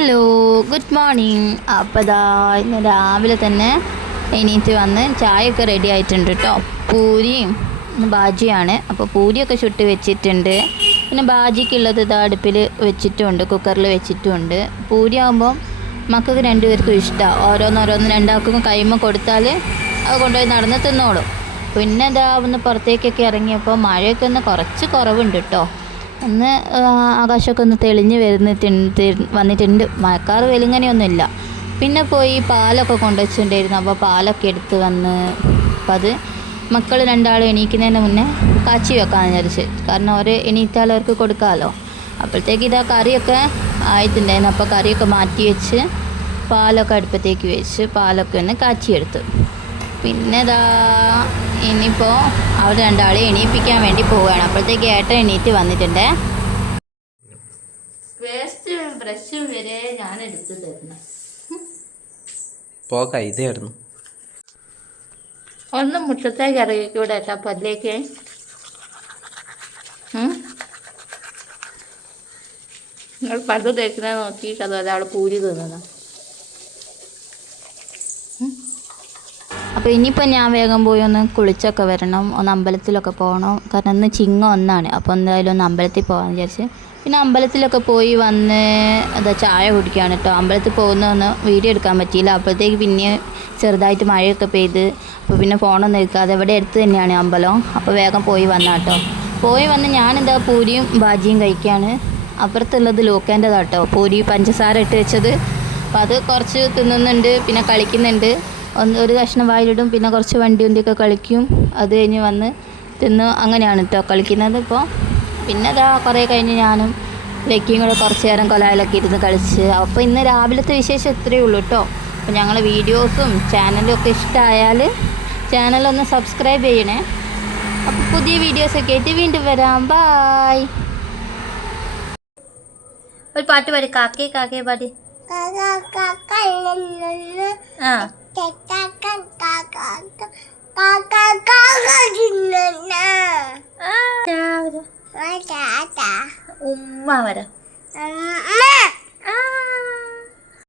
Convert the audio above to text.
Hello good morning. അപ്പോൾ ഇതാ ഇന്ന് രാവിലെ തന്നെ എണീറ്റ് വന്ന് ചായയൊക്കെ റെഡി ആയിട്ടുണ്ട് കേട്ടോ. പൂരിയും ബാജിയാണ്. അപ്പോൾ പൂരിയൊക്കെ ചുട്ട് വെച്ചിട്ടുണ്ട്. പിന്നെ ബാജിക്കുള്ളത് ഇതാ അടുപ്പിൽ വെച്ചിട്ടുമുണ്ട്, കുക്കറിൽ വെച്ചിട്ടുമുണ്ട്. പൂരി ആകുമ്പോൾ മക്കൾക്ക് രണ്ടുപേർക്കും ഇഷ്ടമാണ്. ഓരോന്നോരോന്ന് രണ്ടാൾക്കും കൈമ കൊടുത്താൽ അത് കൊണ്ടുപോയി നടന്ന് തിന്നോളും. പിന്നെ ഇതാ ഒന്ന് പുറത്തേക്കൊക്കെ ഇറങ്ങിയപ്പോൾ മഴയൊക്കെ ഒന്ന് കുറച്ച് കുറവുണ്ട് കേട്ടോ. ഒന്ന് ആകാശമൊക്കെ ഒന്ന് തെളിഞ്ഞ് വന്നിട്ടുണ്ട്. മഴക്കാറ് വെലുങ്ങനെയൊന്നുമില്ല. പിന്നെ പോയി പാലൊക്കെ കൊണ്ടുവച്ചിട്ടുണ്ടായിരുന്നു. അപ്പോൾ പാലൊക്കെ എടുത്ത് വന്ന് അപ്പം അത് മക്കൾ രണ്ടാളും എണീക്കുന്നതിന് മുന്നേ കാച്ചി വെക്കാമെന്ന് വിചാരിച്ച്. കാരണം അവർ എണീറ്റാൽ അവർക്ക് കൊടുക്കാമല്ലോ. അപ്പോഴത്തേക്ക് ഇതാ കറിയൊക്കെ ആയിട്ടുണ്ടായിരുന്നു. അപ്പോൾ കറിയൊക്കെ മാറ്റി വെച്ച് പാലൊക്കെ അടുപ്പത്തേക്ക് വെച്ച് പാലൊക്കെ ഒന്ന് കാച്ചിയെടുത്തു. പിന്നെ ഇതാ ഇനിയിപ്പോൾ അവർ രണ്ടാളെ എണീപ്പിക്കാൻ വേണ്ടി പോവുകയാണ്. അപ്പോഴത്തേക്ക് ഏട്ടൻ എണീറ്റ് വന്നിട്ടുണ്ട്. പേസ്റ്റും ബ്രഷും വരെ ഞാൻ എടുത്ത് തരുന്നു. ഇതായിരുന്നു ഒന്ന് മുറ്റത്തേക്ക് ഇറങ്ങിക്കൂടെ ഏട്ടാ പല്ലേക്ക്. നിങ്ങൾ പല്ല് തേക്കുന്നത് നോക്കിയിട്ട് അത് ഒരാൾ പൂരി തിന്നുന്നു. അപ്പോൾ ഇനിയിപ്പോൾ ഞാൻ വേഗം പോയി ഒന്ന് കുളിച്ചൊക്കെ വരണം, ഒന്ന് അമ്പലത്തിലൊക്കെ പോകണം. കാരണം ഇന്ന് ചിങ്ങം ഒന്നാണ്. അപ്പോൾ എന്തായാലും ഒന്ന് അമ്പലത്തിൽ പോകാമെന്ന് വിചാരിച്ച് പിന്നെ അമ്പലത്തിലൊക്കെ പോയി വന്ന് അതാ ചായ കുടിക്കുകയാണ് കേട്ടോ. അമ്പലത്തിൽ പോകുന്നതൊന്ന് വീഡിയോ എടുക്കാൻ പറ്റിയില്ല. അപ്പോഴത്തേക്ക് പിന്നെ ചെറുതായിട്ട് മഴയൊക്കെ പെയ്ത് അപ്പോൾ പിന്നെ ഫോണൊന്നും എടുക്കാതെ ഇവിടെ അടുത്ത് തന്നെയാണ് അമ്പലം. അപ്പോൾ വേഗം പോയി വന്നാട്ടോ. പോയി വന്ന് ഞാനെന്താ പൂരിയും ബാജിയും കഴിക്കുകയാണ്. അപ്പുറത്തുള്ളത് ലോക്കേൻ്റെതാട്ടോ, പൂരി പഞ്ചസാര ഇട്ട് വെച്ചത്. അപ്പോൾ അത് കുറച്ച് തിന്നുന്നുണ്ട്, പിന്നെ കളിക്കുന്നുണ്ട്. ഒരു കഷ്ണം വായിലിടും, പിന്നെ കുറച്ച് വണ്ടി ഉന്തിയൊക്കെ കളിക്കും. അത് കഴിഞ്ഞ് വന്ന് തിന്ന് അങ്ങനെയാണ് കേട്ടോ കളിക്കുന്നത്. ഇപ്പോൾ പിന്നെ അതാ കുറേ കഴിഞ്ഞ് ഞാനും ലക്കിയും കൂടെ കുറച്ച് നേരം കൊലായിലൊക്കെ ഇരുന്ന് കളിച്ച്. അപ്പോൾ ഇന്ന് രാവിലത്തെ വിശേഷം ഇത്രയേ ഉള്ളൂ കേട്ടോ. അപ്പോൾ ഞങ്ങളെ വീഡിയോസും ചാനലും ഒക്കെ ഇഷ്ടമായാൽ ചാനലൊന്ന് സബ്സ്ക്രൈബ് ചെയ്യണേ. അപ്പോൾ പുതിയ വീഡിയോസൊക്കെ ആയിട്ട് വീണ്ടും വരാം. ബായ്. ഒരു പാട്ട് പാടി, കാക്കേ കാക്കേ പാടി. ആ ഉമ്മ വരാം.